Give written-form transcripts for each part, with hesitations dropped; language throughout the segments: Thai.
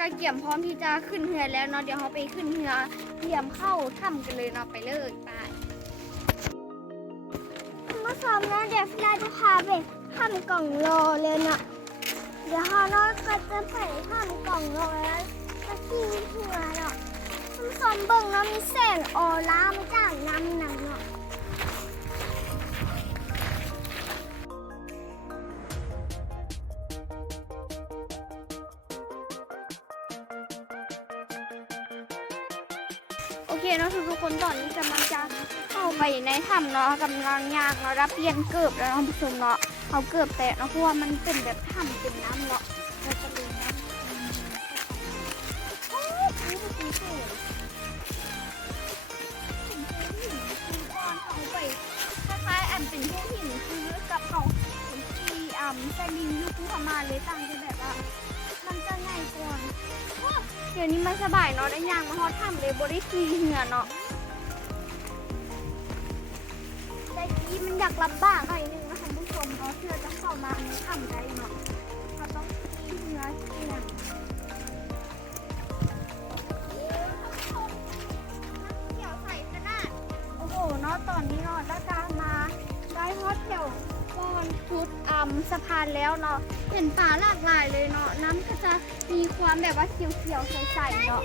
ก็เกี่ยมพร้อมที่จะขึ้นเรือแล้วเนาะเดี๋ยวเราไปขึ้นเรือเตรียมเข้าถ้ำกันเลยเนาะไปเลยไปมาซ้อมนะเดี๋ยวเราจะพาไปถ้ำกล่องโลเลยเนาะเดี๋ยวเราก็จะไปถ้ำกล่องโลแล้วก็ขี่เรือเนาะมาซ้อมเบิ่งเนาะมีแสงออร่ามาจากน้ำเนาะโอเคเนาะทุกคนตอนนี้กำลังจะเข้าไปในถ้ำเนาะกำลังย่างเนาะรับเปลี่ยนเกือบแล้วท่านผู้ชมเนาะเขาเกือบแตะเนาะเพราะว่ามันเป็นแบบถ้ำเป็นน้ำเนาะเราจะลืมนะโอ้ยนี่คือสวยเขาไปคล้ายๆเป็นพวกหินคือกับเขาที่สลิงยุคพม่าเลยต่างกันแบบว่ามันจะง่ายกว่าเดี๋ยวนี้มันสบายเนาะได้ย่างมาฮอดถ้ำเลยบริขี่เหือเนาะแต่ที่มันอยากลำบากหน่อยนึงนะท่านผู้ชมเนาะเพื่อจะเข้ามาในถ้ำได้เนาะเขาต้องขี่เหือขี่หนังเกี่ยวใส่ขนาดโอ้โหเนาะตอนนี้เนาะได้การมาได้ฮอดแถวก้อนพุดสะพานแล้วเนาะเห็นป่าหลากหลายเลยเนาะน้ำก็จะมีความแบบว่าเขียวๆใสๆเนาะ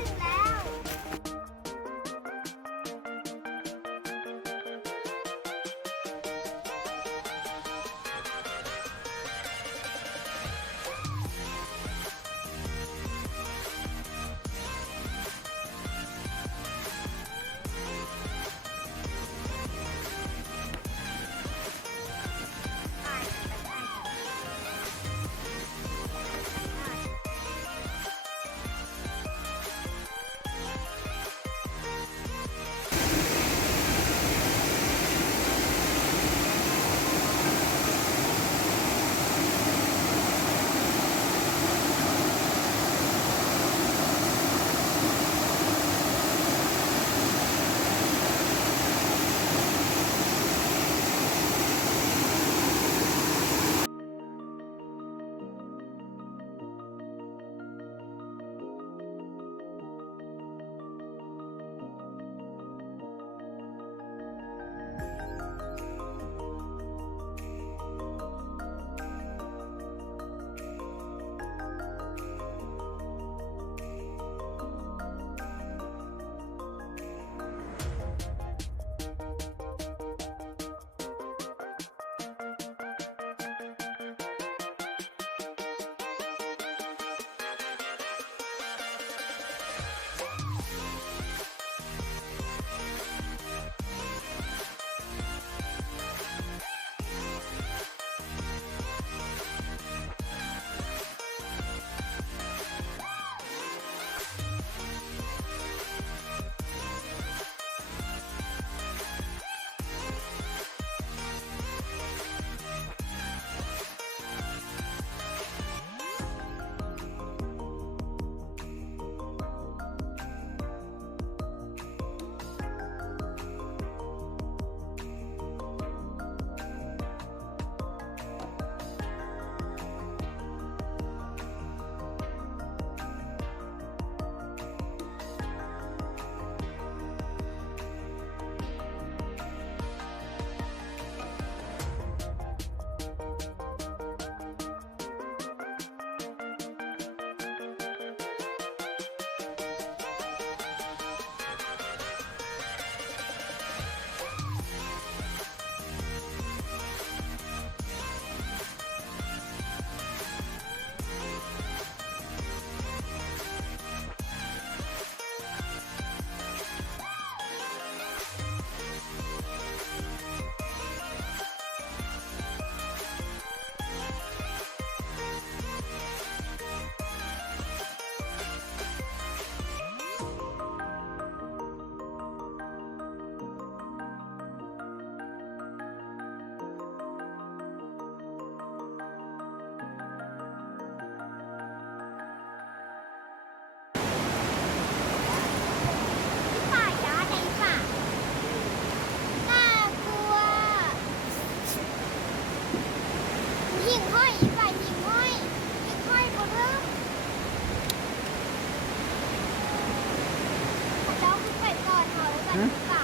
ป่ะ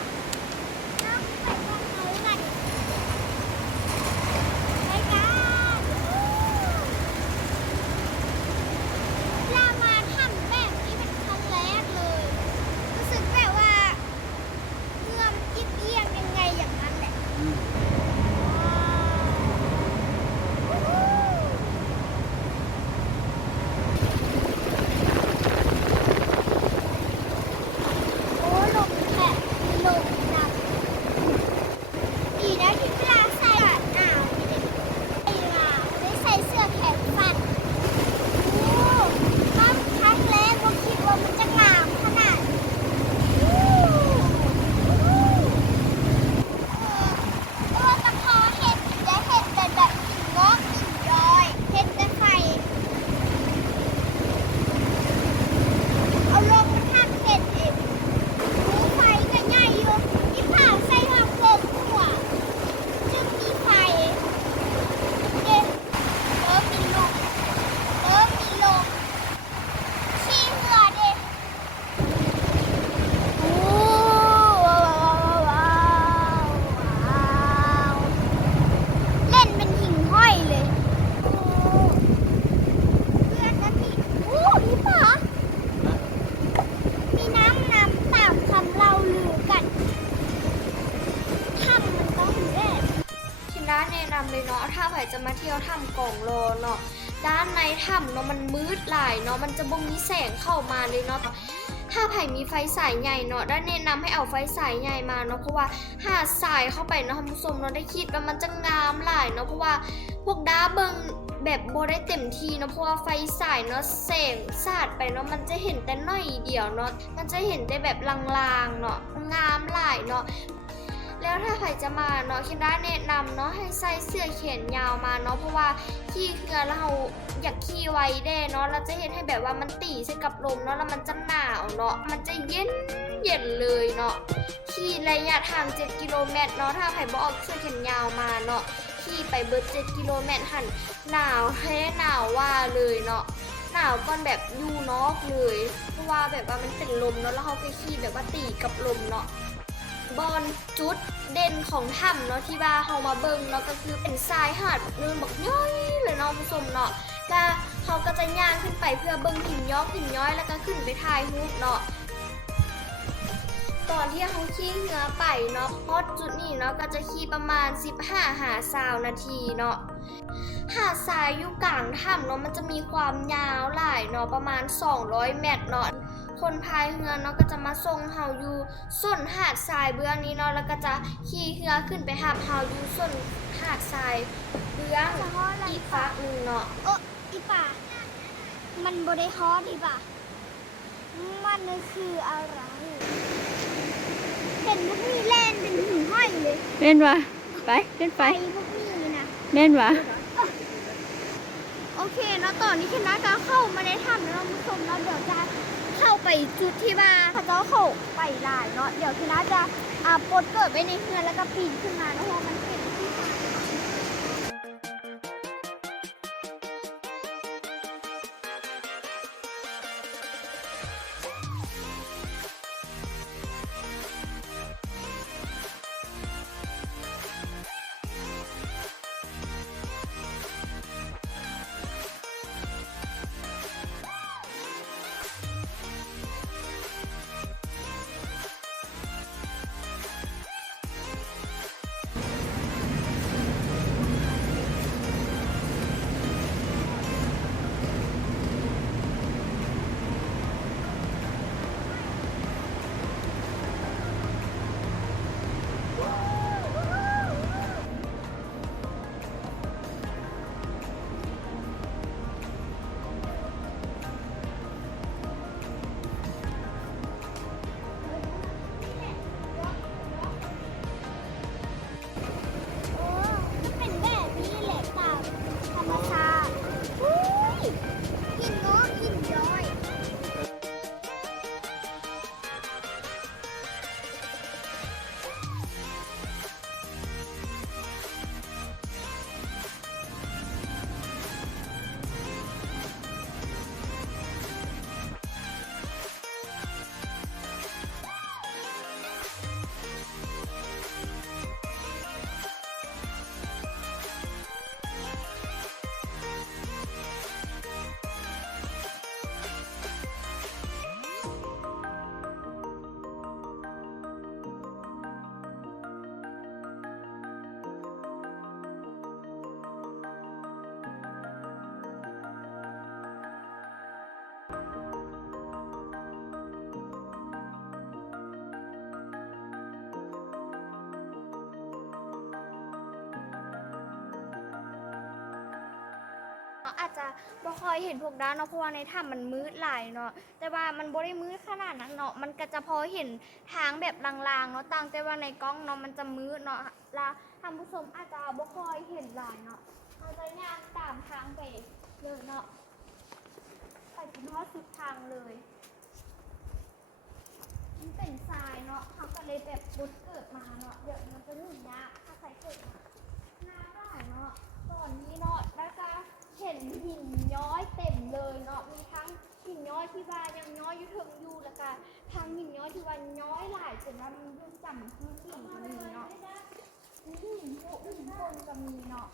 น้องไปกองเขากันไปกันเรามาทำแบบนี้เป็นครั้งแรกเลยรู้สึกแบบว่าเงื่อมเอียงยังไงอย่างนั้นแหละ โอ้ลมแผลลมหนักดีนะที่เวลาใส่หนาวไม่ได้ไม่ใส่เสื้อแขนสั้นโอ้ตอนครั้งแรกก็คิดว่ามันจะงามขนาดแต่พอเห็นจะเห็นแต่แบบงอกหินย้อยเห็นแต่ไฟเอาลมมันทับเห็นเองไฟก็ใหญ่อยู่ที่ผ่าใส่หัวโขกหัวจึงมีไฟเด็มีลมมีลมขี้เหือเด็โอ้ว้าวเล่นเป็นหิ่งห้อยเลยโอ้เพื่อนนะพี่โอ้นี่ป่ะมีน้ำนำตามคำเล่าลือกันถ้ำมันต้องแย่ ชินด้าแนะนำเลยเนาะถ้าใครจะมาเที่ยวถ้ำกล่องโลเนาะด้านในถ้ำเนาะมันมืดหลายเนาะมันจะบ่มีแสงเข้ามาเลยเนาะถ้าไผ่มีไฟสายใหญ่เนาะด้านแนะนำให้เอาไฟสายใหญ่มาเนาะเพราะว่าหาสายเข้าไปเนาะท่านผู้ชมเนาะได้คิดว่ามันจะงามหลายเนาะเพราะว่าพวกด้าเบิงแบบโบได้เต็มทีเนาะเพราะว่าไฟสายเนาะแสงสาดไปเนาะมันจะเห็นแต่น้อยเดียวเนาะมันจะเห็นแต่แบบลางๆเนาะงามหลายเนาะ แล้วถ้าใครจะมาเนาะคิดได้แนะนำเนาะให้ใส่เสื้อแขนยาวมาเนาะเพราะว่าขี่เรือแล้วเราอยากขี่ไวแด้เนาะเราจะเห็นให้แบบว่ามันตีใส่กับลมเนาะแล้วมันจะหนาวเนาะมันจะเย็นเลยเนาะขี่ระยะทาง7กิโลเมตรเนาะถ้าใครบ่เอาเสื้อแขนยาวมาเนาะขี่ไปเบิด7กิโลเมตรหันหนาวแท้หนาวว่าเลยเนาะหนาวก่อนแบบอยู่นอกเลยเพราะว่าแบบว่ามันเป็นลมเนาะแล้วเขาไปขี่แบบว่าตีกับลมเนาะ บอนจุดเด่นของถ้ำเนาะที่ว่าเขามาเบิ่งเนาะก็คือเป็นทรายหาดเนินบักย้อยเลยเนาะผู้ชมเนาะแล้วเขาก็จะย่างขึ้นไปเพื่อเบิ่งหินย้อยแล้วก็ขึ้นไปถ่ายรูปเนาะตอนที่เขาขี่เรือไปเนาะฮอดจุดนี้เนาะก็จะขี่ประมาณ15-20นาทีเนาะหาดทรายอยู่กลางถ้ำเนาะมันจะมีความยาวหลายเนาะประมาณ200เมตรเนาะคนพายเรือเนาะก็จะมาส่งเฮาอยู่ส้นหาดทรายเบื้องนี้เนาะแล้วก็จะขี่เรือขึ้นไปหาเฮาอยู่ส้นหาดทรายเบื้องอีกฝั่งหนึ่งเนาะ อีป่ามันบริฮอตอีป่ามันคืออะไรเห็นพวกนี้แล่นเป็นหิ่งห้อยเลย เล่นวะไปเล่น ไป ไป พวกนี้นะ เล่นวะ โอเคเนาะตอนนี้คณะก็เข้ามาในถ้ำแล้วเราผู้ชมเราเดี๋ยวจะเข้าไปจุดที่ว่าพระเจ้าเข้าไปลายเนาะเดี๋ยวคณะจะปลดเกิดไว้ในเฮือนแล้วก็ปีนขึ้นมาเนาะเพราะมันเป็นที่ทาง ะอาจจะบ่ค่อยเห็นพวกด้านเนาะเพราะว่าในถ้ำมันมืดหลายเนาะแต่ว่ามันบ่ได้มืดขนาดนั้นเนาะมันก็จะพอเห็นทางแบบลางๆเนาะต่างแต่ว่าในกล้องเนาะมันจะมืดเนาะและท่านผู้ชมอาจจะบ่ค่อยเห็นหลายเนาะเราจะย่างตามทางไปเลยเนาะไปถึงฮอดสุดทางเลยมันเป็นทรายเนาะเขาก็เลยแบบบุดเกิดมาเนาะเดี๋ยวมันจะยุ่งยากถ้าใครเกิดมาหน้าได้เนาะตอนนี้เนาะแล้วก็เห็นหินย้อยเต็มเลยเนาะมีทั้งหินย้อยที่ว่ายังย้อยอยู่เทิงอยู่แล้วก็ทางหินย้อยที่ว่าย้อยหลายจนว่ามันยุ่งจำพื้นที่ก็มีเนาะหินโผล่หินบนก็มีเนาะ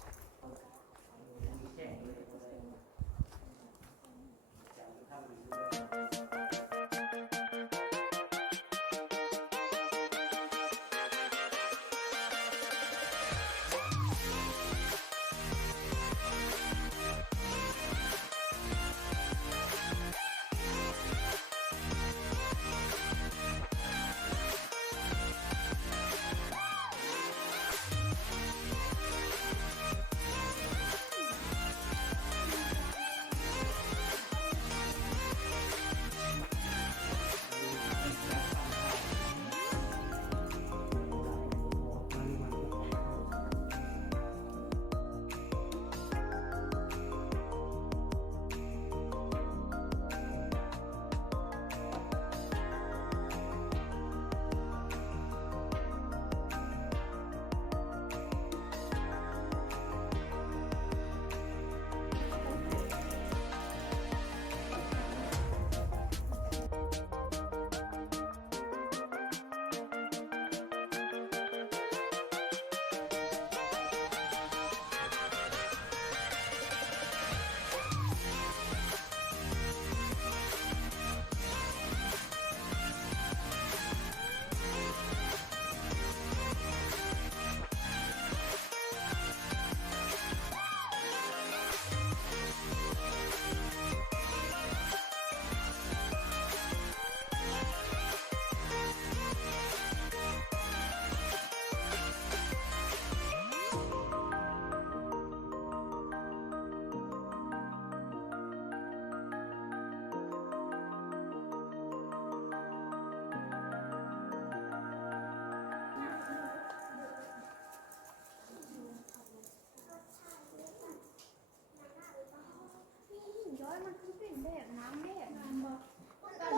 มันคือเป็นแบบน้ำแบบนั้นบ่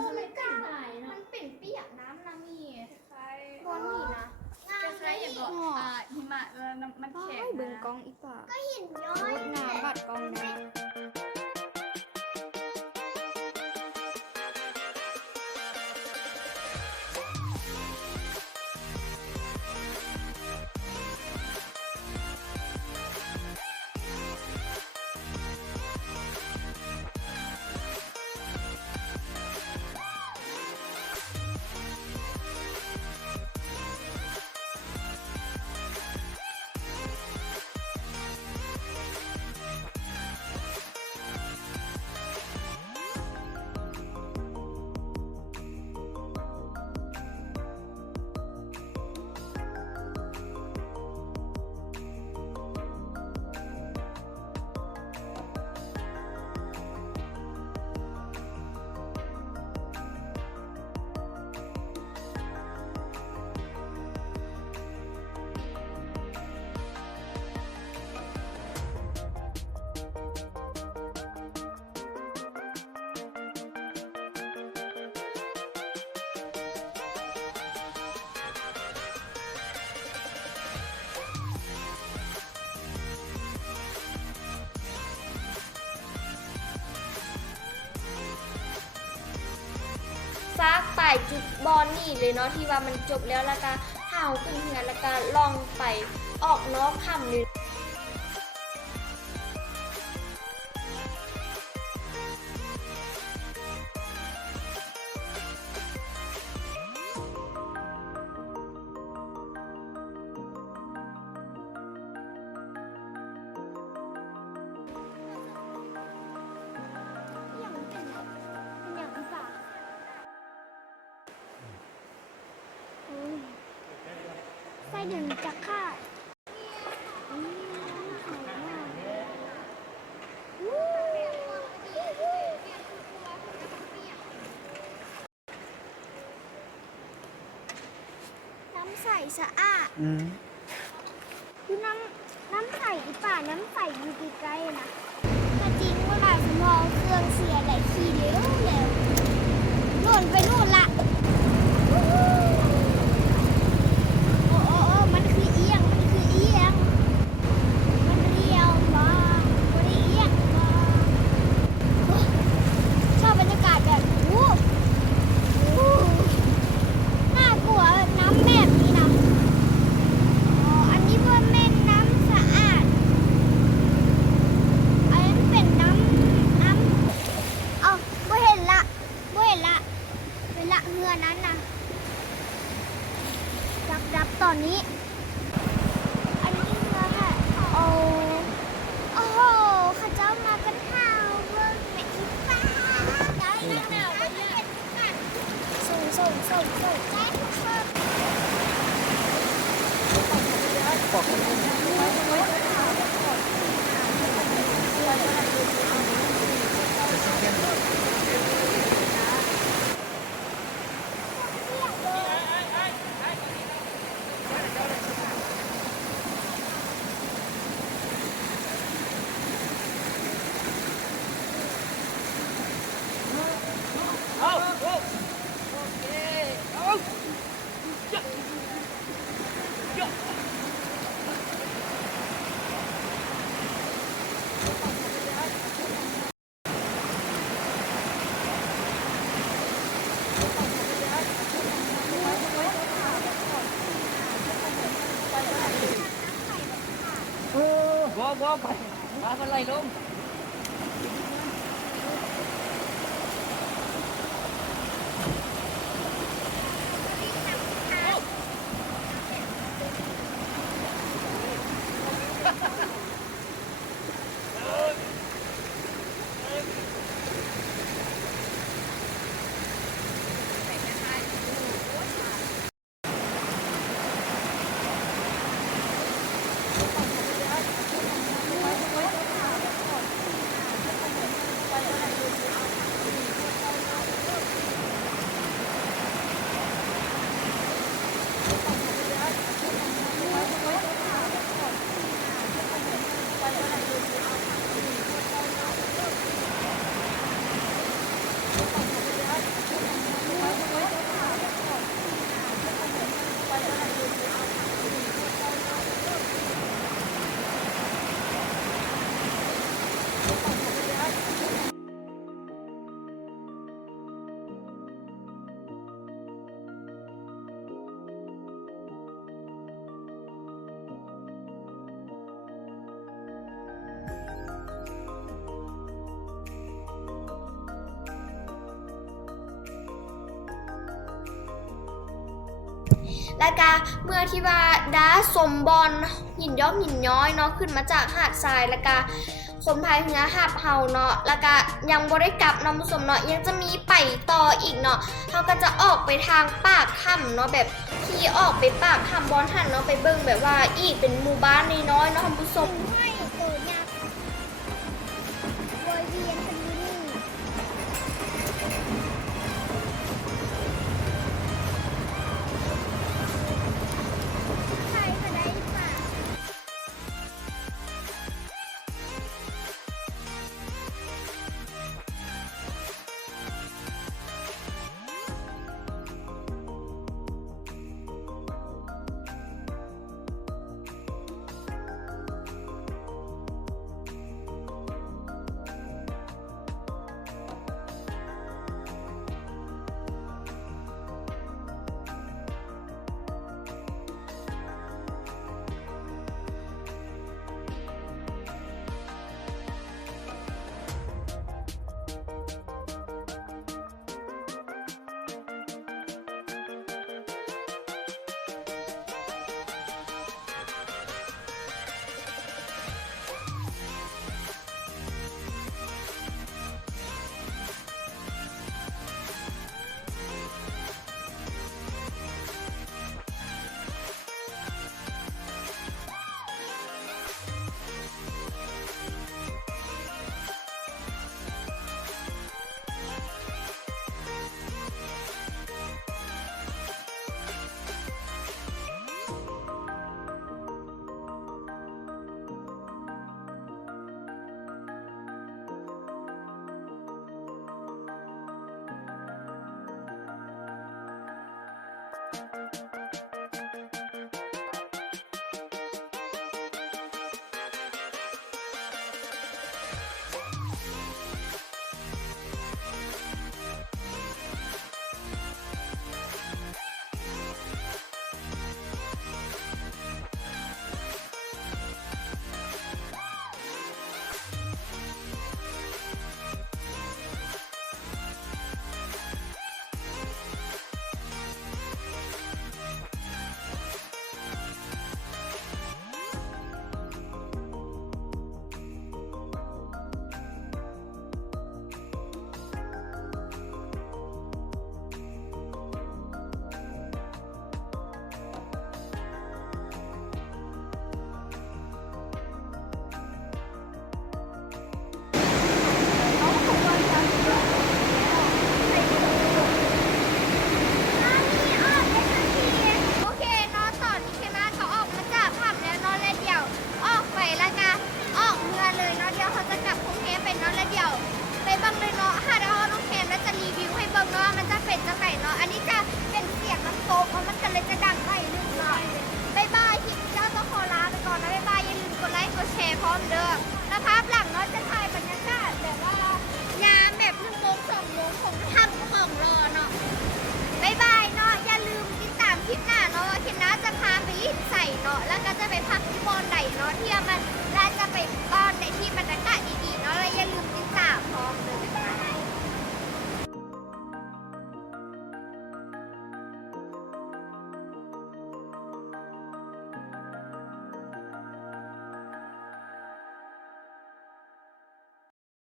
มันไม่กล้ามันเป็นเปียกน้ำนะมีคล้ายๆก้อนหินนะ คล้ายๆอย่างก็หิมะมันแข็ง เบิ่ง นะ กล้องอีกป่ะ ก็หินย้อย งามบัดกล้องนะซากไปจุดบอลนี่เลยเนาะที่ว่ามันจบแล้วแล้วก็เฮาขึ้นเฮือนแล้วก็ลองไปออกนอกถ้ำเลย อย่างเป็นอย่างอีป่าไส้เดือนจะฆ่าสวยมาก สะอาด อืม คือน้ำใสอีป่าน้ำใสอยู่ใกล้ๆนะแต่จริงเมื่อไหร่สมองเครื่องเสียไหลขี้เร็วหล่นไปนู่นละโอ้โอ้มันคือเอียงมันคือเอียงมันเรียวมาบริเอียงมาชอบบรรยากาศแบบน่ากลัวน้ำแบบนี้นะอันนี้ว่าแม่น้ำสะอาดอันนั้นเป็นน้ำเอาบ่เห็นละเป็นละเรือนั้นนะดับตอนนี้ อันนี้เรือค่ะโอ้โหข้าเจ้ามากันห่าวเวิร์กแม่อีฟ้าได้แล้วส่งใจทุกคน บ่ไปมาเป็นไรลง แล้วก็เมื่อที่ว่าด้าสมบอลหินย้อยเนาะขึ้นมาจากหาดทรายแล้วก็คนพายเรือหาบเฮาเนาะแล้วก็ยังบ่ได้กลับน้ำผสมเนาะยังจะมีไปต่ออีกเนาะเขาก็จะออกไปทางปากถ้ำเนาะแบบที่ออกไปปากถ้ำบอลหันเนาะไปเบิ่งแบบว่าอีกเป็นหมู่บ้านน้อยๆเนาะคุณผู้ชม ให้